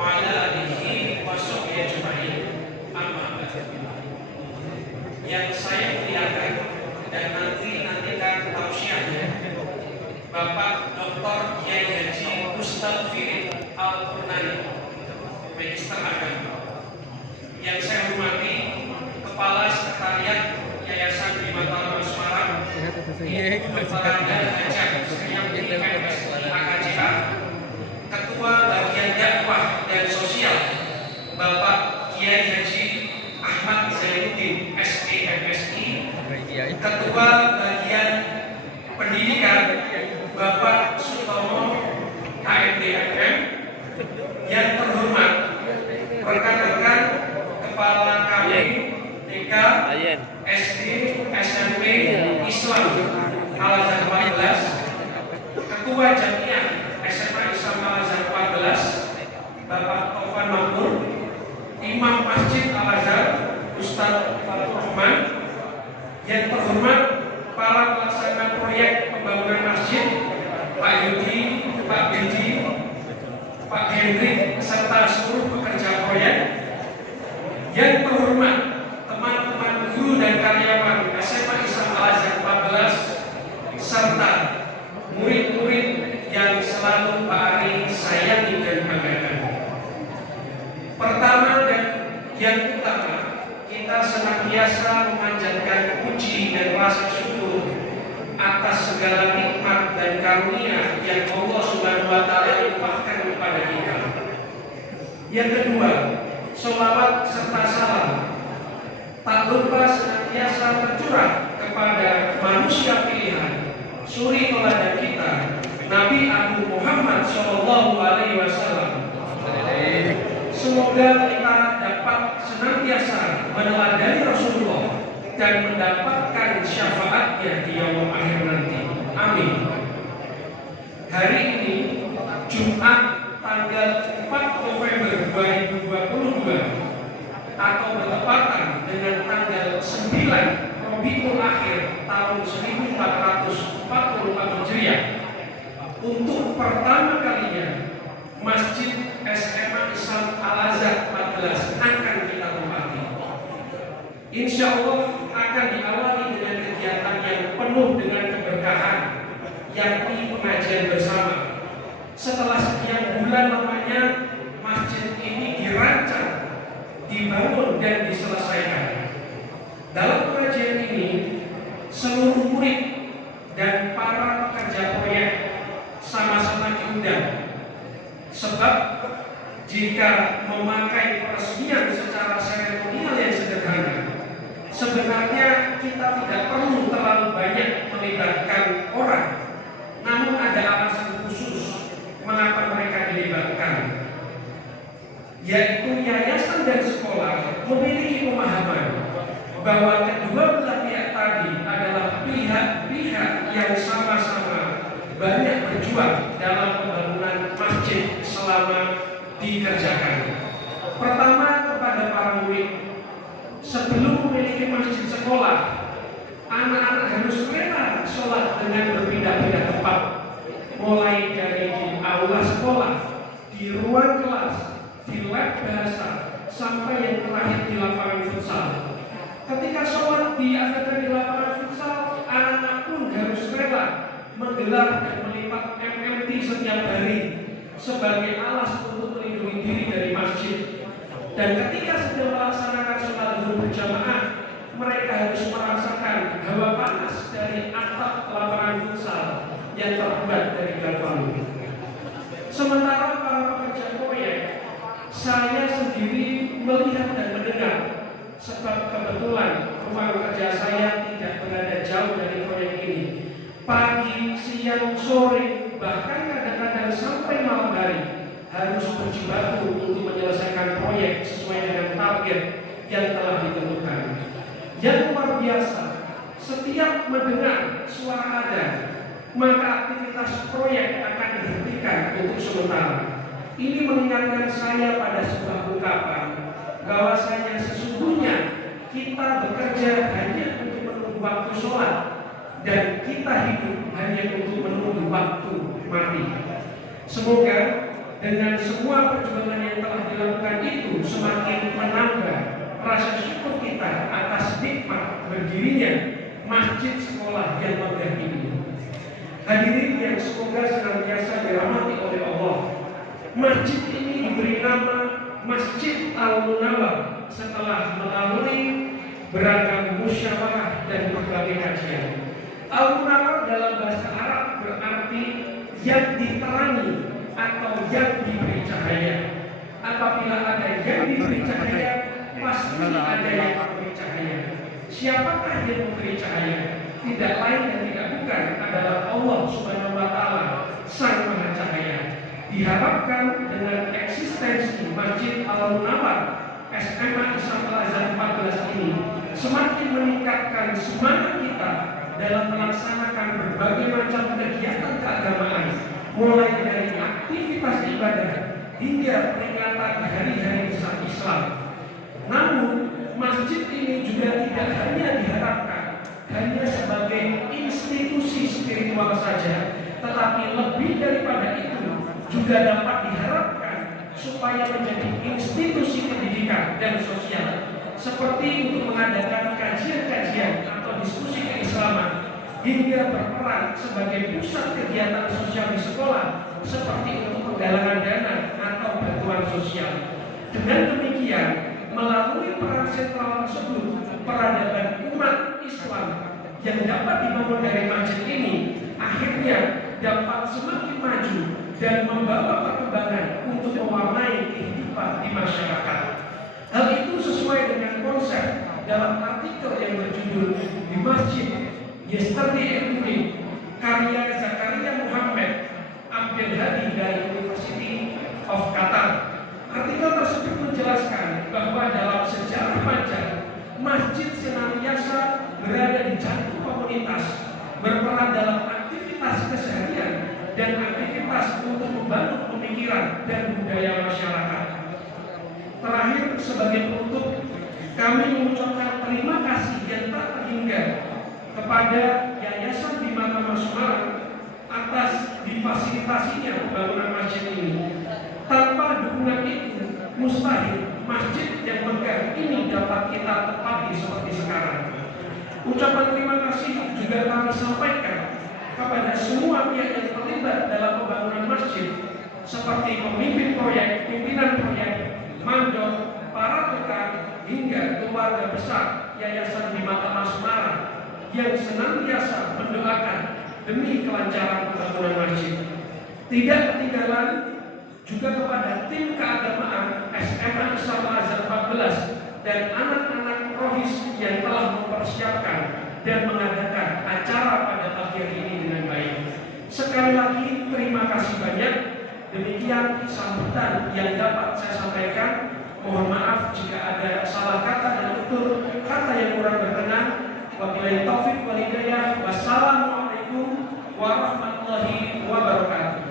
wa ala alihi wa sahbihi ajma'in. Amma ba'd. Yang saya muliakan dan nantikan tausiahnya Bapak Dr. Kiai Haji Ustadz Firip Al-Qurnani, Magister Agama. Yang saya hormati Kepala Sekretariat Yayasan Bima Tara Semarang, Bapak Hajat Sriamti MSI AKJA, Ketua Bagian Dakwah dan Sosial Bapak Kiai Haji Ahmad Zainuddin SPMSI, Ketua Bagian Pendidikan Bapak Sutomo KMDFM, yang terhormat rekan-rekan Kepala KW TK, SD, SMP Islam Al-Azhar 14, Ketua Jamiah SMA Islam Al-Azhar 14 Bapak Taufan Makmur, Imam Masjid Al-Azhar Ustadz Fatul Rahman, yang terhormat para pelaksana proyek pembangunan masjid Pak Yudi, Pak Biji, Pak Hendrik, serta seluruh pekerja proyek. Yang terhormat teman-teman guru dan karyawan SMA Islam Al-Azhar 14 serta murid-murid yang selalu Pak Ari sayangi dan banggakan. Pertama dan yang utama, kita senantiasa memanjatkan puji dan rasa syukur atas segala nikmat dan karunia yang Allah Subhanahu wa Ta'ala limpahkan kepada kita. Yang kedua, sholawat serta salam tak lupa senantiasa tercurah kepada manusia pilihan, suri teladan kita, Nabi Agung Muhammad Shallallahu Alaihi Wasallam. Semoga kita dapat senantiasa meneladani Rasulullah dan mendapatkan syafaatnya di yaumul akhir nanti. Amin. Hari ini Jumat tanggal 4 November 2022 atau bertepatan dengan tanggal 9 Rabiul Akhir tahun 1444 Hijriah, untuk pertama kalinya Masjid SMA Islam Al-Azhar 14 akan kita tempati. Insya Allah akan diawali dengan kegiatan yang penuh dengan keberkahan, yakni pengajian bersama. Setelah sekian bulan lamanya masjid ini dirancang, dibangun dan diselesaikan. Dalam pengajian ini seluruh murid dan para pekerja proyek sama-sama diundang. Sebab jika memakai peresmian secara seremonial yang sederhana, sebenarnya kita tidak perlu terlalu banyak melibatkan orang. Namun ada alasan khusus mengapa mereka dilibatkan, yaitu yayasan dan sekolah memiliki pemahaman bahwa kedua belah pihak tadi adalah pihak-pihak yang sama-sama banyak berjuang dalam pembangunan masjid selama dikerjakan. Pertama, kepada para murid, sebelum memiliki masjid sekolah, anak-anak harus rela sholat dengan berpindah-pindah tempat, mulai dari di aula sekolah, di ruang kelas, di lab bahasa, sampai yang terakhir di lapangan futsal. Ketika sholat diadakan di lapangan futsal, anak-anak pun harus rela menggelar dan melipat MMT setiap hari sebagai alas untuk melindungi diri dari masjid. Dan ketika sedang melaksanakan sholat zuhur berjamaah, mereka harus merasakan hawa panas dari atap lapangan futsal yang terbuat dari galvanum. Sementara para pekerja proyek, saya sendiri melihat dan mendengar, sebab kebetulan rumah kerja saya tidak berada jauh dari proyek ini. Pagi, siang, sore, bahkan kadang-kadang sampai malam hari harus berjibaku untuk menyelesaikan proyek sesuai dengan target yang telah ditentukan. Yang luar biasa, setiap mendengar suara adzan, maka aktivitas proyek akan dihentikan untuk sementara. Ini mengingatkan saya pada sebuah ungkapan bahwasanya sesungguhnya kita bekerja hanya untuk menunggu waktu sholat, dan kita hidup hanya untuk menunggu waktu mati. Semoga dengan semua perjuangan yang telah dilakukan itu semakin menambah rasa syukur kita atas nikmat berdirinya masjid sekolah yang megah ini. Hadirin yang semoga senantiasa dirahmati oleh Allah, masjid ini diberi nama Masjid Al-Munawwar setelah melalui beragam musyawarah dan berbagai kajian. Al-Munawwar dalam bahasa Arab berarti yang diterangi atau yang diberi cahaya. Apabila ada yang diberi cahaya, pasti ada yang memberi cahaya. Siapakah yang memberi cahaya? Tidak lain dan tidak bukan adalah Allah Subhanahu wa Ta'ala, Sang Maha Cahaya. Diharapkan dengan eksistensi Masjid Al-Munawwar SMA Islam Al-Azhar 14 ini semakin meningkatkan semangat kita dalam melaksanakan berbagai macam kegiatan keagamaan, mulai dari aktivitas ibadah hingga peringatan hari-hari besar Islam. Namun, masjid ini juga tidak hanya diharapkan hanya sebagai institusi spiritual saja, tetapi lebih daripada itu juga dapat diharapkan supaya menjadi institusi pendidikan dan sosial, seperti untuk mengadakan kajian-kajian atau diskusi keislaman, hingga berperan sebagai pusat kegiatan sosial di sekolah, seperti untuk penggalangan dana atau bantuan sosial. Dengan demikian, melalui peran sentral tersebut, peradaban umat Islam yang dapat dibangun dari masjid ini akhirnya dapat semakin maju dan membawa perkembangan untuk mewarnai kehidupan di masyarakat. Hal itu sesuai dengan konsep dalam artikel yang berjudul "Di Masjid Yesterday and Today" karya Zakaria Muhammad Abdel Hadi dari University of Qatar. Artikel tersebut menjelaskan bahwa dalam sejarah panjang, masjid senantiasa berada di jantung komunitas, berperan dalam aktivitas keseharian dan aktivitas untuk membangun pemikiran dan budaya masyarakat. Terakhir, sebagai penutup, kami mengucapkan terima kasih yang tak terhingga kepada Yayasan Bima Tama Semarang atas difasilitasinya pembangunan masjid ini. Tanpa dukungan itu, mustahil masjid yang megah ini dapat kita tepati seperti sekarang. Ucapan terima kasih juga kami sampaikan kepada semua pihak yang terlibat dalam pembangunan masjid, seperti pemimpin proyek, pimpinan proyek, mandor, para rekan, hingga keluarga besar Yayasan Bima Tama Semarang yang senantiasa mendoakan demi kelancaran pembangunan masjid. Tidak ketinggalan juga kepada tim keagamaan SMA Islam Al-Azhar 14 dan anak-anak rohis yang telah mempersiapkan dan mengadakan acara pada pagi hari ini dengan baik. Sekali lagi terima kasih banyak. Demikian sambutan yang dapat saya sampaikan. Mohon maaf jika ada salah kata dan tutur kata yang kurang berkenan. Wabillahi taufiq wal hidayah. Wassalamualaikum warahmatullahi wabarakatuh.